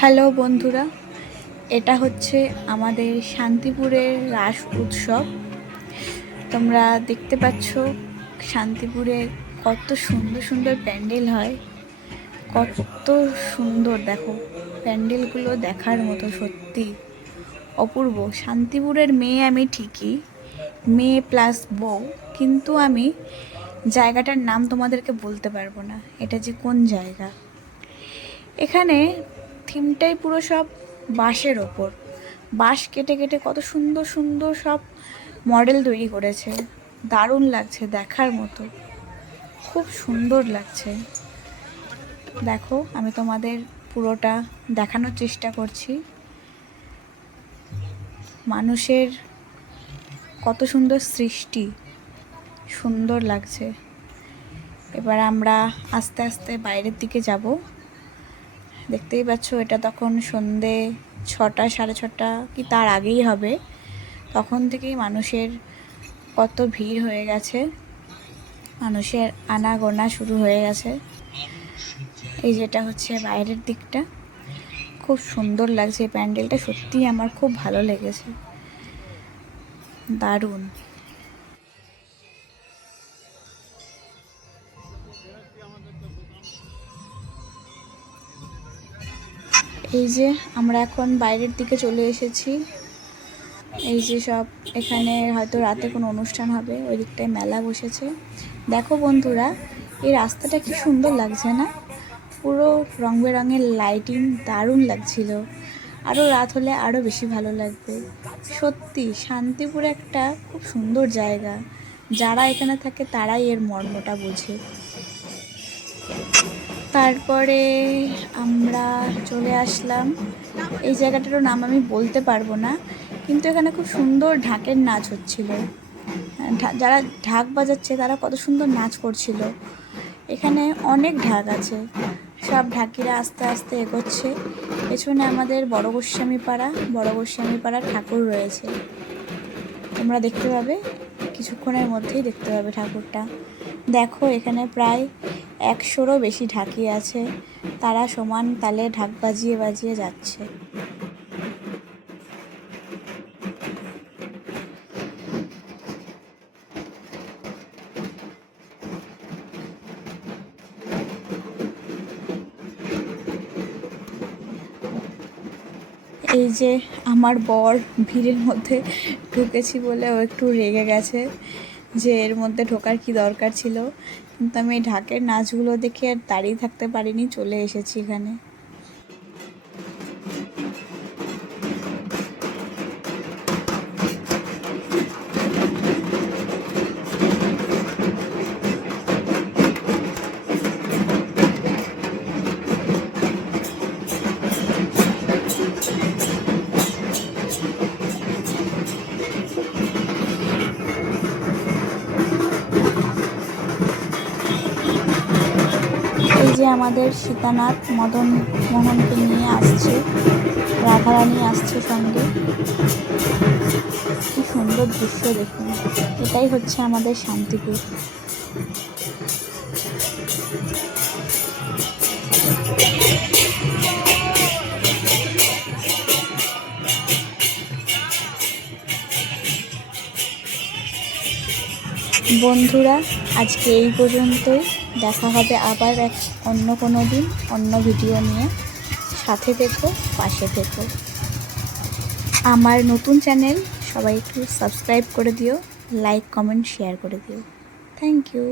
Hello বন্ধুরা, এটা হচ্ছে আমাদের শান্তিপুরের রাস উৎসব। তোমরা দেখতে পাচ্ছ শান্তিপুরে কত সুন্দর সুন্দর প্যান্ডেল হয়, কত সুন্দর। দেখো প্যান্ডেলগুলো দেখার মতো, সত্যি অপূর্ব। শান্তিপুরের মেয়ে আমি ঠিকই, মেয়ে প্লাস বউ, কিন্তু আমি জায়গাটার নাম তোমাদেরকে বলতে পারবো না এটা যে কোন জায়গা। এখানে থিমটাই পুরো সব বাঁশের ওপর, বাঁশ কেটে কেটে কত সুন্দর সুন্দর সব মডেল তৈরি করেছে। দারুণ লাগছে, দেখার মতো, খুব সুন্দর লাগছে। দেখো আমি তোমাদের পুরোটা দেখানোর চেষ্টা করছি। মানুষের কত সুন্দর সৃষ্টি, সুন্দর লাগছে। এবার আমরা আস্তে আস্তে বাইরের দিকে যাব। দেখতেই পাচ্ছ এটা তখন সন্ধে 6টা, 6:30 কি তার আগেই হবে। তখন থেকেই মানুষের কত ভিড় হয়ে গেছে, মানুষের আনাগোনা শুরু হয়ে গেছে। এই যেটা হচ্ছে বাইরের দিকটা, খুব সুন্দর লাগছে। এই প্যান্ডেলটা সত্যিই আমার খুব ভালো লেগেছে, দারুণ। এই যে আমরা এখন বাইরের দিকে চলে এসেছি। এই যে সব এখানে হয়তো রাতে কোনো অনুষ্ঠান হবে, ওই দিকটায় মেলা বসেছে। দেখো বন্ধুরা, এই রাস্তাটা কি সুন্দর লাগছে না? পুরো রং বেরঙের লাইটিং, দারুণ লাগছিল। আরও রাত হলে আরও বেশি ভালো লাগবে। সত্যি শান্তিপুর একটা খুব সুন্দর জায়গা, যারা এখানে থাকে তারাই এর মর্মটা বোঝে। তারপরে আমরা চলে আসলাম, এই জায়গাটারও নাম আমি বলতে পারবো না, কিন্তু এখানে খুব সুন্দর ঢাকের নাচ হচ্ছিল। যারা ঢাক বাজাচ্ছে তারা কত সুন্দর নাচ করছিল। এখানে অনেক ঢাক আছে, সব ঢাকিরা আস্তে আস্তে এগোচ্ছে। পেছনে আমাদের বড় গোস্বামী পাড়ার ঠাকুর রয়েছে। তোমরা দেখতে পাবে, কিছুক্ষণের মধ্যেই দেখতে পাবে ঠাকুরটা। দেখো এখানে প্রায় 100রও বেশি ঢাকি আছে, তারা সমান তালে ঢাক বাজিয়ে বাজিয়ে যাচ্ছে। এই যে আমার বর ভিড়ের মধ্যে ঢুকেছি বলে ও একটু রেগে গেছে যে এর মধ্যে ঢোকার কি দরকার ছিল, কিন্তু আমি এই ঢাকের নাচগুলো দেখে আর দাঁড়িয়ে থাকতে পারিনি, চলে এসেছি এখানে। এই যে আমাদের সীতানাথ মদন মোহনকে নিয়ে আসছে, রাধারানী আসছে সঙ্গে। কি সুন্দর দৃশ্য দেখুন, এটাই হচ্ছে আমাদের শান্তিপুর। বন্ধুরা, আজকে এই পর্যন্তই। দেখা হবে আবার অন্য কোনো দিন অন্য ভিডিও নিয়ে। সাথে থেকো, পাশে থেকো। আমার নতুন চ্যানেল, সবাই একটু সাবস্ক্রাইব করে দিও, লাইক কমেন্ট শেয়ার করে দিও। Thank you.